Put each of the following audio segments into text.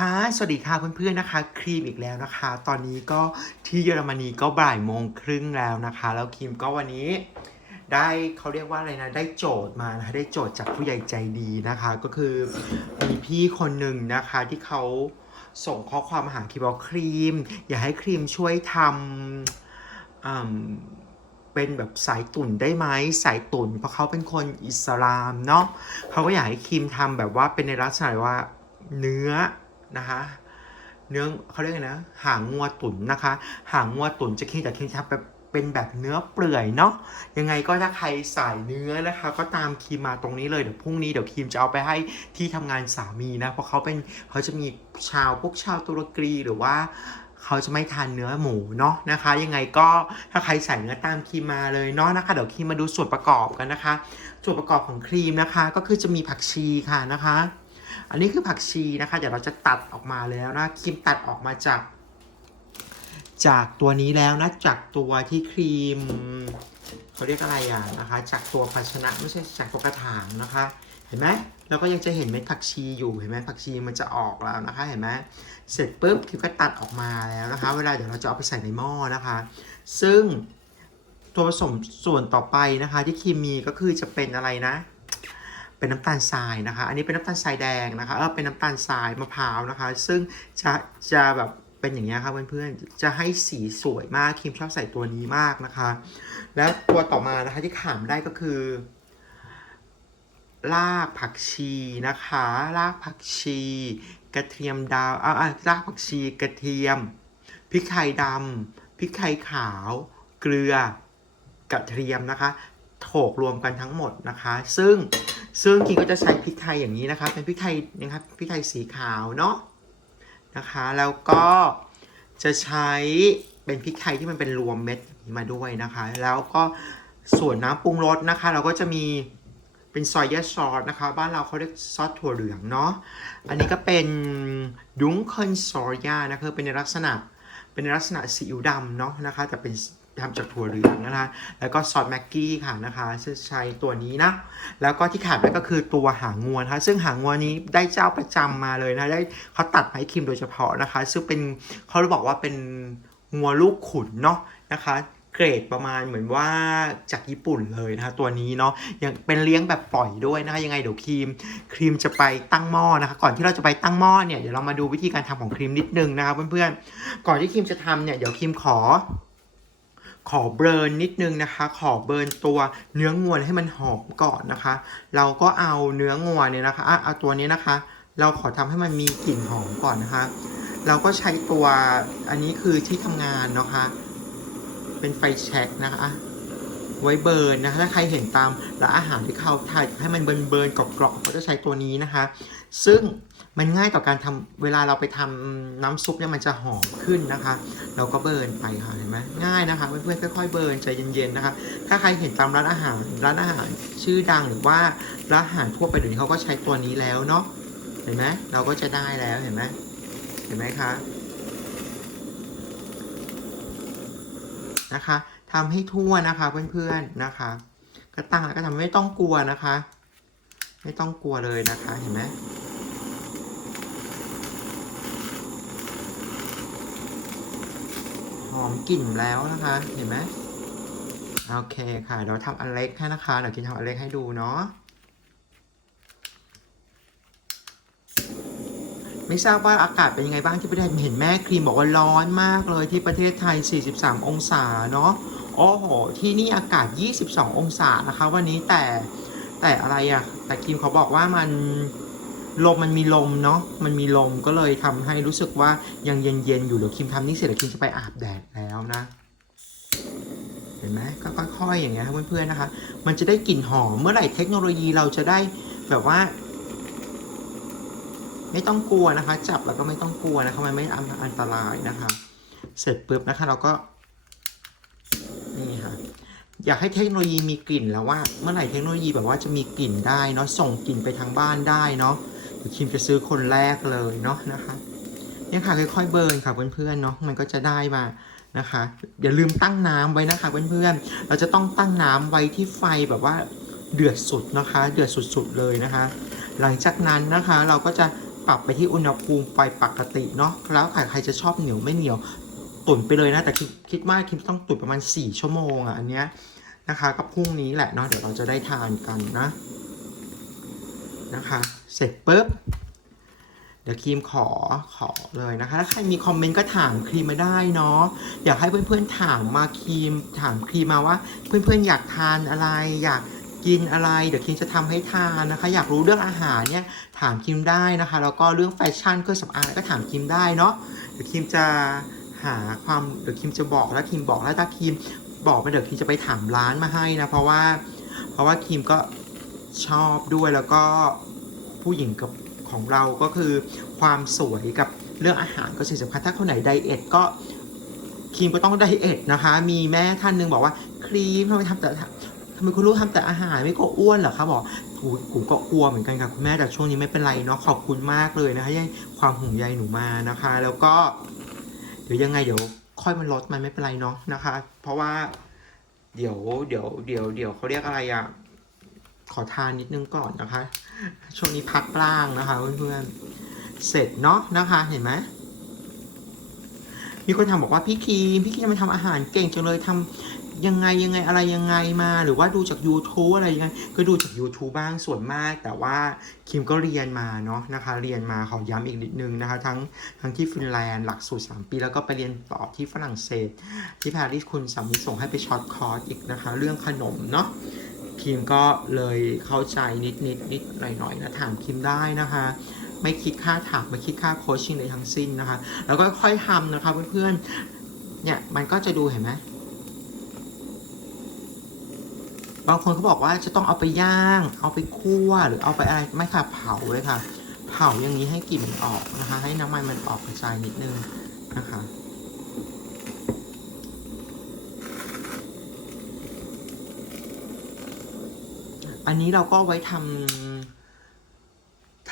ค่ะ สวัสดีค่ะเพื่อนๆนะคะ ครีมอีกแล้วนะคะ ตอนนี้ก็ที่เยอรมนีก็บ่ายโมงครึ่งแล้วนะคะ แล้วครีมก็วันนี้ได้เขาเรียกว่าอะไรนะ ได้โจทย์มานะะได้โจทย์จากผู้ใหญ่ใจดีนะคะ ก็คือมีพี่คนหนึ่งนะคะที่เขาส่งข้อความมาหาครีมบอกครีม อยากให้ครีมช่วยทำเป็นแบบสายตุ่นได้ไหมสายตุ่นเพราะเขาเป็นคนอิสลามเนาะเขาก็อยากให้ครีมทำแบบว่าเป็นในลักษณะว่าเนื้อ นะคะ เนื้อเขาเรียกไงนะ หางงัวตุ๋นนะคะ หางงัวตุ๋นจะคิดแต่คิดทำแบบเป็นแบบเนื้อเปื่อยเนาะยังไงก็ถ้าใครสายเนื้อนะคะ ก็ตามครีมมาตรงนี้เลยเดี๋ยวพรุ่งนี้เดี๋ยวครีมจะเอาไปให้ที่ทำงานสามีนะเพราะเขาเป็นเขาจะมีชาวพวกชาวตุรกีหรือว่าเขาจะไม่ทานเนื้อหมูเนาะนะคะ ยังไงก็ถ้าใครใส่เนื้อตามครีมมาเลยเนาะนะคะ เดี๋ยวครีมมาดูส่วนประกอบกันนะคะ ส่วนประกอบของครีมนะคะ ก็คือจะมีผักชีค่ะนะคะ อันนี้คือผักชีนะคะ เดี๋ยวเราจะตัดออกมาแล้วนะครีมตัดออกมาจาก จากตัวนี้แล้วนะ จากตัวที่ครีมเขาเรียกอะไรอะนะคะ จากตัวภาชนะไม่ใช่จากตัวกระถางนะคะ เห็นไหมเราก็ยังจะเห็นเม็ดผักชีอยู่เห็นไหมผักชีมันจะออกแล้วนะคะ เห็นไหมเสร็จปุ๊บครีมก็ตัดออกมาแล้วนะคะ เวลาเดี๋ยวเราจะเอาไปใส่ในหม้อนะคะ ซึ่งตัวผสมส่วนต่อไปนะคะ ที่ครีมมีก็คือจะเป็นอะไรนะ เป็นน้ำตาลทรายนะคะ อันนี้เป็นน้ำตาลทรายแดงนะคะเออเป็นน้ำตาลทรายมะพร้าวนะคะ ซึ่งจะจะแบบเป็นอย่างนี้ครับเพื่อนๆ จะให้สีสวยมากครีมชอบใส่ตัวนี้มากนะคะ แล้วตัวต่อมานะคะที่ขาดไม่ได้ก็คือรากผักชีนะคะรากผักชี กระเทียมดาวอ่ารากผักชีกระเทียมพริกไทยดำพริกไทยขาว เกลือกระเทียมนะคะโถกรวมกันทั้งหมดนะคะ ซึ่ง ซึ่งกินก็จะใช้พริกไทยอย่างนี้นะคะเป็นพริกไทยนะครับพริกไทยสีขาวเนาะนะคะแล้วก็จะใช้เป็นพริกไทยที่มันเป็นรวมเม็ดมาด้วยนะคะ แล้วก็ส่วนน้ำปรุงรสนะคะ เราก็จะมีเป็นซอยยาซอสนะคะ บ้านเราเขาเรียกซอสถั่วเหลืองเนาะอันนี้ก็เป็นดุ้งเคิลซอยานะคะเป็นในลักษณะเป็นในลักษณะซีอิ๊วดำเนาะนะคะแต่เป็น ทำจากถั่วเหลืองนะคะ แล้วก็ซอสแม็กกี้ค่ะนะคะใช้ตัวนี้นะ แล้วก็ที่ขาดไปก็คือตัวหางงวนะคะซึ่งหางงวนี้ได้เจ้าประจำมาเลยนะ ได้เขาตัดมาให้คิมโดยเฉพาะนะคะ ซึ่งเป็นเขาบอกว่าเป็นงัวลูกขุนเนาะนะคะเกรดประมาณเหมือนว่าจากญี่ปุ่นเลยนะคะตัวนี้เนาะยังเป็นเลี้ยงแบบปล่อยด้วยนะคะยังไงเดี๋ยวครีมครีมจะไปตั้งหม้อนะคะ ก่อนที่เราจะไปตั้งหม้อเนี่ยเดี๋ยวเรามาดูวิธีการทำของครีมนิดนึงนะคะเพื่อนๆก่อนที่ครีมจะทำเนี่ยเดี๋ยวครีมขอ ขอเบิร์นนิดนึงนะคะ ขอเบิร์นตัวเนื้องวให้มันหอมก่อนนะคะ เราก็เอาเนื้องวเนี่ยนะคะอะเอาตัวนี้นะคะ เราขอทำให้มันมีกลิ่นหอมก่อนนะคะ เราก็ใช้ตัวอันนี้คือที่ทำงานนะคะ เป็นไฟแช็กนะคะ ไว้เบิร์นนะคะถ้าใครเห็นตามร้านอาหารที่เขาถ่ายให้มันเบิร์นเบิร์นกรอบๆก็จะใช้ตัวนี้นะคะ ซึ่ง มันง่ายต่อการทำเวลาเราไปทำน้ำซุปเนี่ยมันจะหอมขึ้นนะคะ เราก็เบิร์นไปค่ะเห็นไหมง่ายนะคะเพื่อนๆค่อยๆเบิร์นใจเย็นๆนะคะ ถ้าใครเห็นตามร้านอาหารร้านอาหารชื่อดังหรือว่าร้านอาหารทั่วไปเดี๋ยวนี้เขาก็ใช้ตัวนี้แล้วเนาะเห็นไหมเราก็จะได้แล้วเห็นไหมเห็นไหมคะนะคะทำให้ทั่วนะคะเพื่อนๆนะคะ ก็ตั้งแล้วก็ทำไม่ต้องกลัวนะคะ ไม่ต้องกลัวเลยนะคะเห็นไหม อมกลิ่นแล้วนะคะ เห็นไหมโอเคค่ะ เดี๋ยวทำอันเล็กให้นะคะ เดี๋ยวกินทำอันเล็กให้ดูเนาะ ไม่ทราบว่าอากาศเป็นยังไงบ้างที่ประเทศเห็นแม่ครีมบอกว่าร้อนมากเลยที่ประเทศไทย 43 องศาเนาะโอ้โห ที่นี่อากาศ 22 องศานะคะ วันนี้แต่แต่อะไรอะแต่ครีมเขาบอกว่ามันลมมันมีลมเนาะ มันมีลมก็เลยทำให้รู้สึกว่ายังเย็นๆอยู่เดี๋ยวครีมทำนี่เสร็จเดี๋ยวครีมจะไปอาบแดด นะ เห็นไหมก็ค่อยๆอย่างเงี้ยครับเพื่อนๆนะคะ มันจะได้กลิ่นหอมเมื่อไหร่เทคโนโลยีเราจะได้แบบว่า ไม่ต้องกลัวนะคะ จับแล้วก็ไม่ต้องกลัวนะคะมันไม่อันอันตรายนะคะ เสร็จปุ๊บนะคะเราก็นี่ค่ะอยากให้เทคโนโลยีมีกลิ่นแล้วว่า เมื่อไหร่เทคโนโลยีแบบว่าจะมีกลิ่นได้เนาะส่งกลิ่นไปทางบ้านได้เนาะเดี๋ยวคิมจะซื้อคนแรกเลยเนาะนะคะเนี่ยค่ะค่อยๆเบิร์นค่ะเพื่อนๆเนาะมันก็จะได้มา นะคะ อย่าลืมตั้งน้ำไว้นะคะเพื่อนๆ เราจะต้องตั้งน้ำไว้ที่ไฟแบบว่าเดือดสุดนะคะ เดือดสุดๆเลยนะคะ หลังจากนั้นนะคะเราก็จะปรับไปที่อุณหภูมิไฟปกติเนาะแล้วใครจะชอบเหนียวไม่เหนียวตุ๋นไปเลยนะ แต่คิดคิดว่าคิมต้องตุ๋นประมาณ 4 ชั่วโมงอะอันเนี้ยนะคะก็พรุ่งนี้แหละเนาะเดี๋ยวเราจะได้ทานกันนะนะคะ เสร็จปุ๊บ เดี๋ยวครีมขอขอเลยนะคะถ้าใครมีคอมเมนต์ก็ถามครีมมาได้เนาะอยากให้เพื่อนๆถามมาครีมถามครีมมาว่า เพื่อนๆอยากทานอะไรอยากกินอะไร เดี๋ยวครีมจะทำให้ทานนะคะ อยากรู้เรื่องอาหารเนี่ยถามครีมได้นะคะ แล้วก็เรื่องแฟชั่นเครื่องสำอางก็ถามครีมได้เนาะเดี๋ยวครีมจะหาความเดี๋ยวครีมจะบอกแล้วครีมบอกแล้วถ้าครีมบอกไปเดี๋ยวครีมจะไปถามร้านมาให้นะเพราะว่า เพราะว่าครีมก็ชอบด้วยแล้วก็ผู้หญิงกับ ของเราก็คือความสวยกับเรื่องอาหารก็สิ่งสำคัญถ้าคนไหนไดเอทก็ครีมก็ต้องไดเอทนะคะ มีแม่ท่านหนึ่งบอกว่าครีมทำไมทำแต่ทำไมคุณลูกทำแต่อาหารไม่ก็อ้วนเหรอคะบอกกูก็กลัวเหมือนกันค่ะคุณแม่แต่ช่วงนี้ไม่เป็นไรเนาะขอบคุณมากเลยนะคะที่ความห่วงใยหนูมานะคะ แล้วก็ เดี๋ยวยังไงเดี๋ยวค่อยมันลดมันไม่เป็นไรเนาะนะคะ เพราะว่า เดี๋ยวเดี๋ยวเดี๋ยวเดี๋ยวเขาเรียกอะไรอะขอทานนิดนึงก่อนนะคะ ช่วงนี้พักล่างนะคะเพื่อนๆ เสร็จเนาะนะคะเห็นไหมมีคนถามบอกว่าพี่คีมพี่คีมมาทำอาหารเก่งจังเลยทำยังไงยังไงอะไรยังไงมา หรือว่าดูจาก YouTube อะไรยังไงก็ดูจาก YouTube บ้างส่วนมาก แต่ว่าคิมก็เรียนมาเนาะนะคะ เรียนมาขอย้ำอีกนิดนึงนะคะ ทั้งทั้งที่ฟินแลนด์หลักสูตร 3 ปีแล้วก็ไปเรียนต่อที่ฝรั่งเศส ที่ปารีสคุณสามีส่งให้ไปช็อตคอร์สอีกนะคะ เรื่องขนมเนาะ คิมก็เลยเข้าใจนิดนิดนิดหน่อยหน่อยนะถามคิมได้นะคะ ไม่คิดค่าถามไม่คิดค่าโคชชิ่งใดทั้งสิ้นนะคะ แล้วก็ค่อยทำนะคะเพื่อนๆเนี่ยมันก็จะดูเห็นไหมบางคนเขาบอกว่าจะต้องเอาไปย่าง เอาไปคั่วหรือเอาไปอะไรไม่ค่ะเผาเลยค่ะ เผาอย่างนี้ให้กลิ่นมันออกนะคะ ให้น้ำมันมันออกกระจายนิดนึงนะคะ อันนี้เราก็ไว้ทำ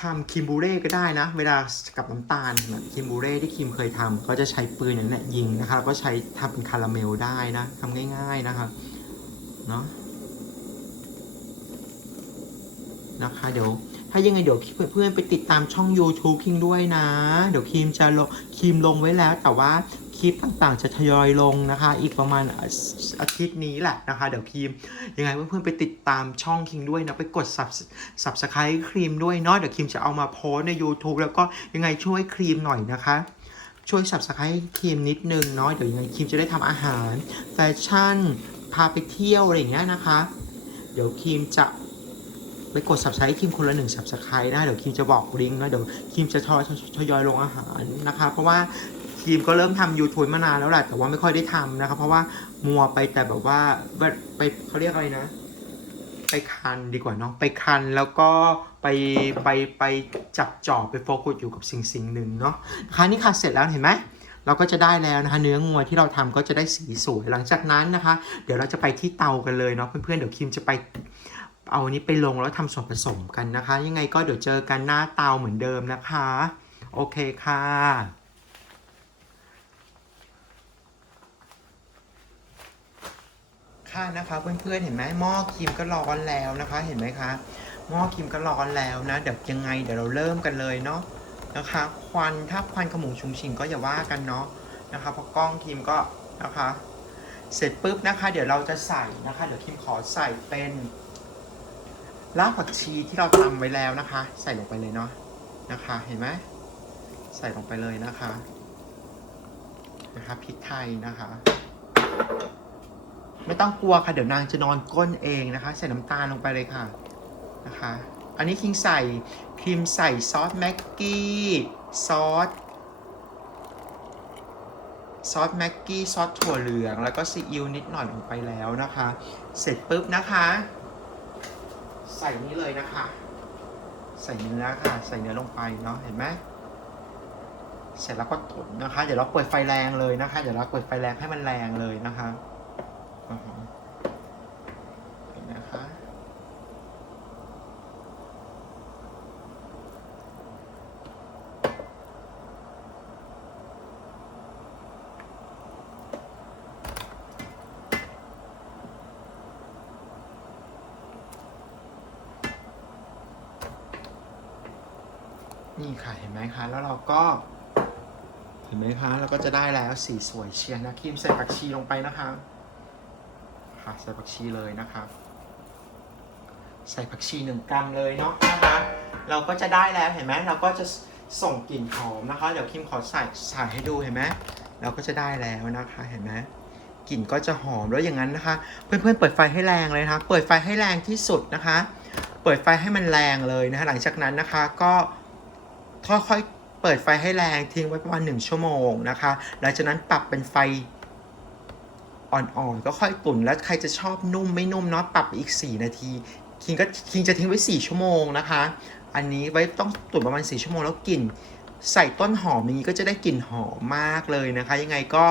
ทำคิมบูเร่ก็ได้นะ เวลากับน้ำตาลแบบคิมบูเร่ที่คิมเคยทำก็จะใช้ปืนนั้นแหละยิงนะคะแล้วก็ใช้ทำเป็นคาราเมลได้นะทำง่าย ๆนะคะเนาะนะคะเดี๋ยวถ้ายังไงเดี๋ยวเพื่อนๆไปติดตามช่อง YouTube คิงด้วยนะ เดี๋ยวคิมจะลงคิมลงไว้แล้วแต่ว่า ลิปต่างๆ จะทยอยลงนะคะ อีกประมาณอาทิตย์นี้แหละนะคะ เดี๋ยวคิมยังไงเพื่อนๆไปติดตามช่องคิงด้วยนะ ไปกด sub subscribe ครีมด้วยเนาะเดี๋ยวคิมจะเอามาโพสใน YouTube แล้วก็ยังไงช่วยครีมหน่อยนะคะช่วย subscribe ครีมนิดนึงเนาะเดี๋ยวยังไงครีมจะได้ทำอาหารแฟชั่น พาไปเที่ยวอะไรอย่างเงี้ยนะคะ เดี๋ยวครีมจะไปกด subscribe ครีมคนละหนึ่ง subscribe นะเดี๋ยวครีมจะบอกลิงก์นะเดี๋ยวครีมจะทยทยอยลงอาหารนะคะ เพราะว่า คีมก็เริ่มทำ YouTube มานานแล้วแหละแต่ว่าไม่ค่อยได้ทำนะคะเพราะว่ามัวไปแต่แบบว่าไปเขาเรียกอะไรนะ ไปคันดีกว่าเนาะไปคันแล้วก็ไปไปไปจับจ่อไปโฟกัสอยู่กับสิ่งสิ่งหนึ่งเนาะนะคะนี่ค่ะเสร็จแล้วเห็นไหมเราก็จะได้แล้วนะคะ เนื้องัวที่เราทำก็จะได้สีสวยหลังจากนั้นนะคะ เดี๋ยวเราจะไปที่เตากันเลยเนาะเพื่อนๆเดี๋ยวคิมจะไปเอาอันนี้ไปลงแล้วทำส่วนผสมกันนะคะ ยังไงก็เดี๋ยวเจอกันหน้าเตาเหมือนเดิมนะคะ โอเคค่ะ ค่ะนะคะเพื่อนๆเห็นไหมหม้อครีมก็ร้อนแล้วนะคะ เห็นไหมคะหม้อครีมก็ร้อนแล้วนะเดี๋ยวยังไงเดี๋ยวเราเริ่มกันเลยเนาะนะคะ ควันถ้าควันขมุงชุมชิงก็อย่าว่ากันเนาะนะคะเพราะกล้องครีมก็นะคะ เสร็จปุ๊บนะคะ เดี๋ยวเราจะใส่นะคะเดี๋ยวครีมขอใส่เป็นรากผักชีที่เราทำไว้แล้วนะคะ ใส่ลงไปเลยเนาะนะคะ เห็นไหมใส่ลงไปเลยนะคะนะคะพริกไทยนะคะ ไม่ต้องกลัวค่ะ เดี๋ยวนางจะนอนก้นเองนะคะ ใส่น้ำตาลลงไปเลยค่ะนะคะ อันนี้คิงใส่ครีมใส่ซอสแม็กกี้ซอสซอสแม็กกี้ซอสถั่วเหลือง แล้วก็ซีอิ๊วนิดหน่อยลงไปแล้วนะคะ เสร็จปุ๊บนะคะ ใส่นี้เลยนะคะ ใส่เนื้อค่ะ ใส่เนื้อลงไปเนาะเห็นไหมเสร็จแล้วก็ตุ๋นนะคะ เดี๋ยวเราเปิดไฟแรงเลยนะคะ เดี๋ยวเราเปิดไฟแรงให้มันแรงเลยนะคะ เห็นนะคะ นี่ค่ะ เห็นไหมคะ แล้วเราก็เห็นไหมคะ เราก็จะได้แล้วสีสวยเชียร์นะครีมใส่ผักชีลงไปนะคะ ค่ะใส่ผักชีเลยนะครับใส่ผักชีหนึ่งกรัมเลยเนาะนะคะ เราก็จะได้แล้วเห็นไหมเราก็จะส่งกลิ่นหอมนะคะ เดี๋ยวคิมขอใส่ใส่ให้ดูเห็นไหมเราก็จะได้แล้วนะคะเห็นไหมกลิ่นก็จะหอมแล้วอย่างนั้นนะคะ เพื่อนๆเปิดไฟให้แรงเลยนะคะ เปิดไฟให้แรงที่สุดนะคะ เปิดไฟให้มันแรงเลยนะคะ หลังจากนั้นนะคะก็ค่อยๆเปิดไฟให้แรงทิ้งไว้ประมาณ1ชั่วโมงนะคะ หลังจากนั้นปรับเป็นไฟ อ่อนๆ ก็ค่อยตุ๋นแล้วใครจะชอบนุ่มไม่นุ่มเนาะปรับอีก 4 นาที คิงก็คิงจะทิ้งไว้ 4 ชั่วโมงนะคะ อันนี้ไว้ต้องตุ๋นประมาณ 4 ชั่วโมงแล้วกลิ่นใส่ต้นหอมอย่างนี้ก็จะได้กลิ่นหอมมากเลยนะคะ ยังไงก็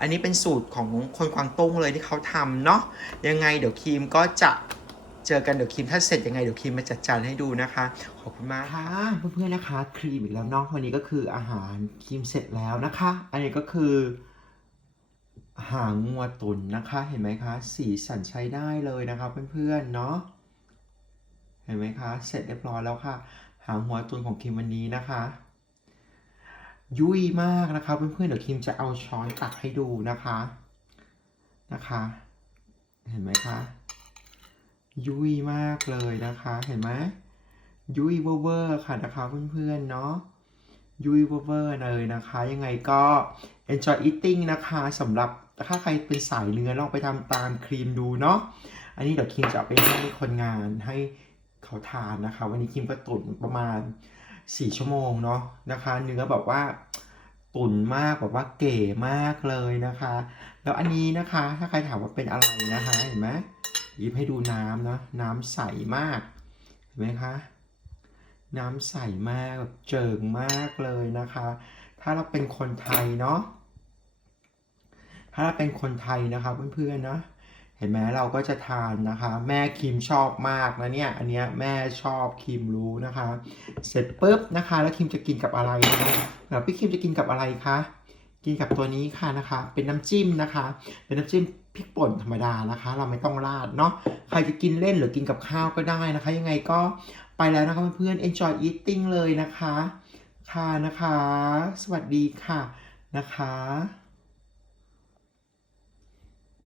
อันนี้เป็นสูตรของคนกวางตุ้งเลยที่เขาทำเนาะยังไงเดี๋ยวครีมก็จะเจอกันเดี๋ยวครีมถ้าเสร็จยังไงเดี๋ยวครีมมาจัดจานให้ดูนะคะ ขอบคุณมากค่ะเพื่อนๆนะคะ ครีมอีกแล้วเนาะวันนี้ก็คืออาหารครีมเสร็จแล้วนะคะ อันนี้ก็คือ หางงัวตุนนะคะ เห็นไหมคะ สีสันใช้ได้เลยนะคะเพื่อนๆเนาะ เห็นไหมคะ เสร็จเรียบร้อยแล้วค่ะ หางหัวตุนของคิมวันนี้นะคะ ยุ่ยมากนะคะเพื่อนๆเดี๋ยวคิมจะเอาช้อนตักให้ดูนะคะ นะคะ เห็นไหมคะ ยุ่ยมากเลยนะคะ เห็นไหมยุ่ยเวอร์ค่ะนะคะเพื่อนๆเนาะยุ่ยเวอร์เลยนะคะ ยังไงก็ enjoy eating นะคะสำหรับ ถ้าใครเป็นสายเนื้อลองไปทำตามครีมดูเนาะ อันนี้เดี๋ยวคิมจะไปให้คนงานให้เขาทานนะคะ วันนี้คิมก็ตุ๋นประมาณ 4 ชั่วโมงเนาะนะคะ เนื้อแบบว่าตุ๋นมากแบบว่าเก๋มากเลยนะคะ แล้วอันนี้นะคะ ถ้าใครถามว่าเป็นอะไรนะคะเห็นไหมยิบให้ดูน้ำนะน้ำใสมากเห็นไหมคะน้ำใสมากแบบเจิงมากเลยนะคะ ถ้าเราเป็นคนไทยเนาะ ถ้าเราเป็นคนไทยนะคะเพื่อนๆนะ เห็นไหมเราก็จะทานนะคะ แม่คิมชอบมากนะเนี่ย อันเนี้ยแม่ชอบคิมรู้นะคะ เสร็จปุ๊บนะคะ แล้วคิมจะกินกับอะไรนะคะพี่คิมจะกินกับอะไรคะกินกับตัวนี้ค่ะนะคะ เป็นน้ำจิ้มนะคะ เป็นน้ำจิ้มพริกป่นธรรมดานะคะ เราไม่ต้องราดเนาะใครจะกินเล่นหรือกินกับข้าวก็ได้นะคะ ยังไงก็ไปแล้วนะคะเพื่อนๆ enjoy eating เลยนะคะ ค่ะนะคะ สวัสดีค่ะนะคะ